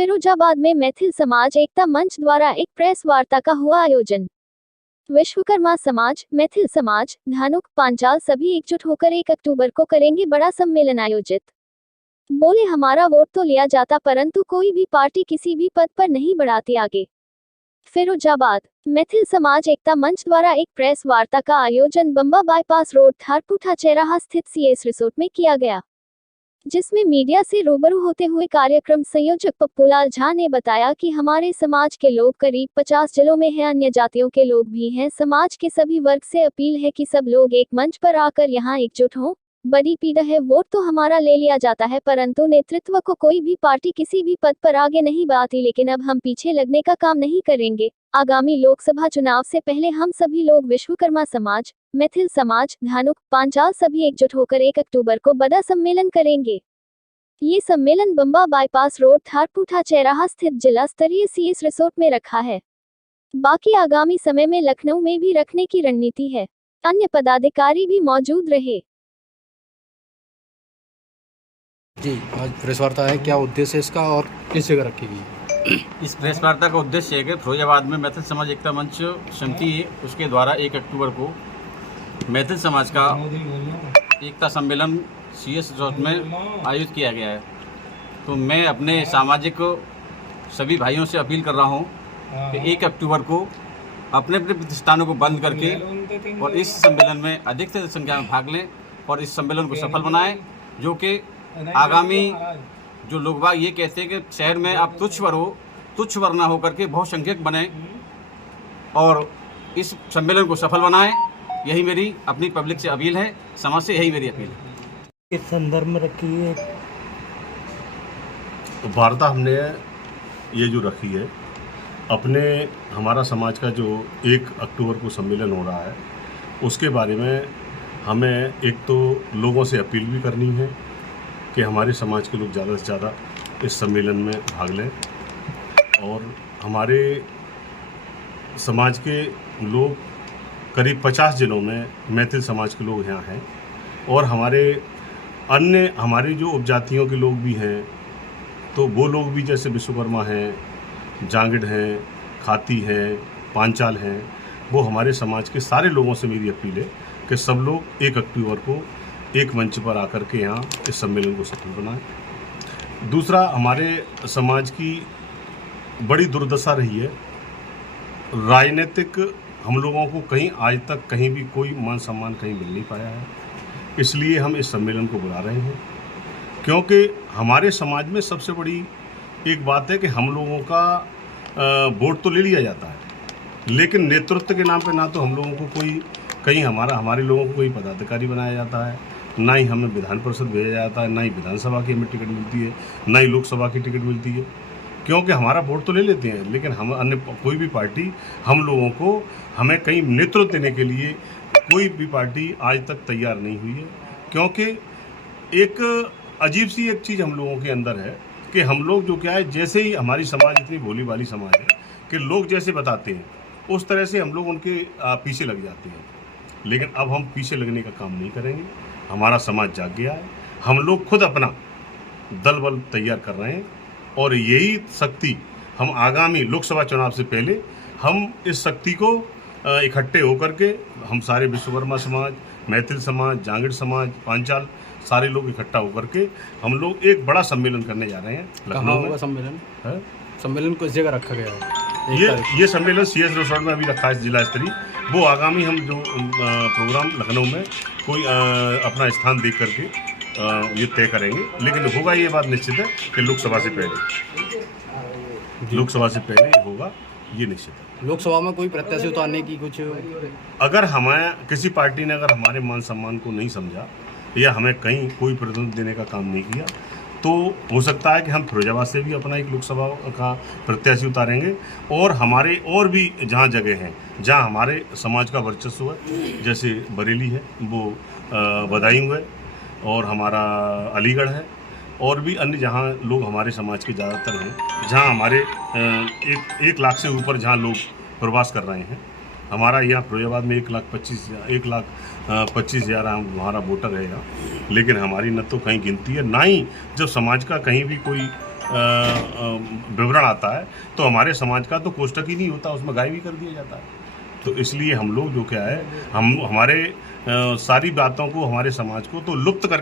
फिरोजाबाद में मैथिल समाज एकता मंच द्वारा एक प्रेस वार्ता का हुआ आयोजन। विश्वकर्मा समाज, मैथिल समाज, धानुक, पांचाल सभी एकजुट होकर 1 अक्टूबर को करेंगे बड़ा सम्मेलन आयोजित। बोले, हमारा वोट तो लिया जाता परंतु कोई भी पार्टी किसी भी पद पर नहीं बढ़ाती आगे। फिरोजाबाद मैथिल समाज एकता मंच द्वारा एक प्रेस वार्ता का आयोजन बंबा बाईपास रोड, थारपुठा चेराहा स्थित सीएस रिसोर्ट में किया गया, जिसमें मीडिया से रूबरू होते हुए कार्यक्रम संयोजक पप्पूलाल झा ने बताया कि हमारे समाज के लोग करीब 50 जिलों में हैं, अन्य जातियों के लोग भी हैं। समाज के सभी वर्ग से अपील है कि सब लोग एक मंच पर आकर यहाँ एकजुट हों। बड़ी पीड़ा है, वोट तो हमारा ले लिया जाता है परंतु नेतृत्व को कोई भी पार्टी किसी भी पद पर आगे नहीं बढ़ाती, लेकिन अब हम पीछे लगने का काम नहीं करेंगे। आगामी लोकसभा चुनाव से पहले हम सभी लोग विश्वकर्मा समाज, मैथिल समाज, धानुक, पांचाल सभी एकजुट होकर 1 अक्टूबर को बड़ा सम्मेलन करेंगे। ये सम्मेलन बंबा बाईपास रोड, थारपुठा चेराहा स्थित जिला स्तरीय सीएस रिसोर्ट में रखा है। बाकी आगामी समय में लखनऊ में भी रखने की रणनीति है। अन्य पदाधिकारी भी मौजूद रहे। जी, आज प्रेस वार्ता है, क्या उद्देश्य है इसका और किस जगह रखी गई? इस प्रेस वार्ता का उद्देश्य है कि फिरोजाबाद में मैथिल समाज एकता मंच समिति है, उसके द्वारा 1 अक्टूबर को मैथिल समाज का एकता सम्मेलन सीएस रिसोर्ट में आयोजित किया गया है। तो मैं अपने सामाजिक सभी भाइयों से अपील कर रहा हूं कि 1 अक्टूबर को अपने अपने प्रतिष्ठानों को बंद करके और इस सम्मेलन में अधिक से अधिक संख्या में भाग लें और इस सम्मेलन को सफल बनाएं, जो कि आगामी जो लोग बाग ये कहते हैं कि शहर में आप तुच्छ वर्ग ना होकर के बहुसंख्यक बने और इस सम्मेलन को सफल बनाएं। यही मेरी अपनी पब्लिक से अपील है, समाज से यही मेरी अपील है। इस संदर्भ में रखी है वार्ता हमने ये जो रखी है अपने हमारा समाज का जो 1 अक्टूबर को सम्मेलन हो रहा है उसके बारे में हमें एक तो लोगों से अपील भी करनी है कि हमारे समाज के लोग ज़्यादा से ज़्यादा इस सम्मेलन में भाग लें और हमारे समाज के लोग करीब 50 जिलों में मैथिल समाज के लोग यहाँ हैं और हमारी जो उपजातियों के लोग भी हैं, तो वो लोग भी जैसे विश्वकर्मा हैं, जांगिड़ हैं, खाती हैं, पांचाल हैं, वो हमारे समाज के सारे लोगों से मेरी अपील है कि सब लोग 1 अक्टूबर को एक मंच पर आकर के यहाँ इस सम्मेलन को सफल बनाएं। दूसरा, हमारे समाज की बड़ी दुर्दशा रही है, राजनीतिक हम लोगों को कहीं आज तक कहीं भी कोई मान सम्मान कहीं मिल नहीं पाया है, इसलिए हम इस सम्मेलन को बुला रहे हैं। क्योंकि हमारे समाज में सबसे बड़ी एक बात है कि हम लोगों का वोट तो ले लिया जाता है, लेकिन नेतृत्व के नाम पे ना तो हम लोगों को कोई कहीं हमारे लोगों को कोई पदाधिकारी बनाया जाता है, ना ही हमें विधान परिषद भेजा जाता है, ना ही विधानसभा की हमें टिकट मिलती है, ना ही लोकसभा की टिकट मिलती है। क्योंकि हमारा वोट तो ले लेते हैं, लेकिन हम अन्य कोई भी पार्टी हम लोगों को हमें कहीं नेतृत्व देने के लिए कोई भी पार्टी आज तक तैयार नहीं हुई है। क्योंकि एक अजीब सी एक चीज़ हम लोगों के अंदर है कि हम लोग जो क्या है, जैसे ही हमारी समाज इतनी भोली भाली समाज है कि लोग जैसे बताते हैं उस तरह से हम लोग उनके पीछे लग जाते हैं। लेकिन अब हम पीछे लगने का काम नहीं करेंगे। हमारा समाज जाग गया है, हम लोग खुद अपना दल बल तैयार कर रहे हैं और यही शक्ति हम आगामी लोकसभा चुनाव से पहले हम इस शक्ति को इकट्ठे होकर के हम सारे विश्वकर्मा समाज, मैथिल समाज, जांगिड़ समाज, पांचाल सारे लोग इकट्ठा होकर के हम लोग एक बड़ा सम्मेलन करने जा रहे हैं। कहाँ होगा सम्मेलन? सम्मेलन किस जगह रखा गया है? ये सम्मेलन सीएस रिसोर्ट में अभी रखा है जिला स्तरीय। वो आगामी हम जो प्रोग्राम लखनऊ में कोई अपना स्थान देख करके ये तय करेंगे, लेकिन होगा ये बात निश्चित है कि लोकसभा से पहले होगा, ये निश्चित है। लोकसभा में कोई प्रत्याशी उतारने की कुछ अगर हमें किसी पार्टी ने अगर हमारे मान सम्मान को नहीं समझा या हमें कहीं कोई प्रतिनिधित्व देने का काम नहीं किया, तो हो सकता है कि हम फिरोजाबाद से भी अपना एक लोकसभा का प्रत्याशी उतारेंगे और हमारे और भी जहाँ जगह हैं जहाँ हमारे समाज का वर्चस्व है, जैसे बरेली है, वो बदायूं है और हमारा अलीगढ़ है और भी अन्य जहाँ लोग हमारे समाज के ज़्यादातर हैं, जहाँ हमारे 1 लाख से ऊपर जहाँ लोग प्रवास कर रहे हैं। हमारा यहाँ फिरोजाबाद में 1,25,000 हमारा वोटर रहेगा, लेकिन हमारी न तो कहीं गिनती है, ना ही जब समाज का कहीं भी कोई विवरण आता है तो हमारे समाज का तो कोष्टक ही नहीं होता, उसमें गायब ही कर दिया जाता है। तो इसलिए हम लोग जो क्या है, हम हमारे सारी बातों को, हमारे समाज को तो लुप्त करके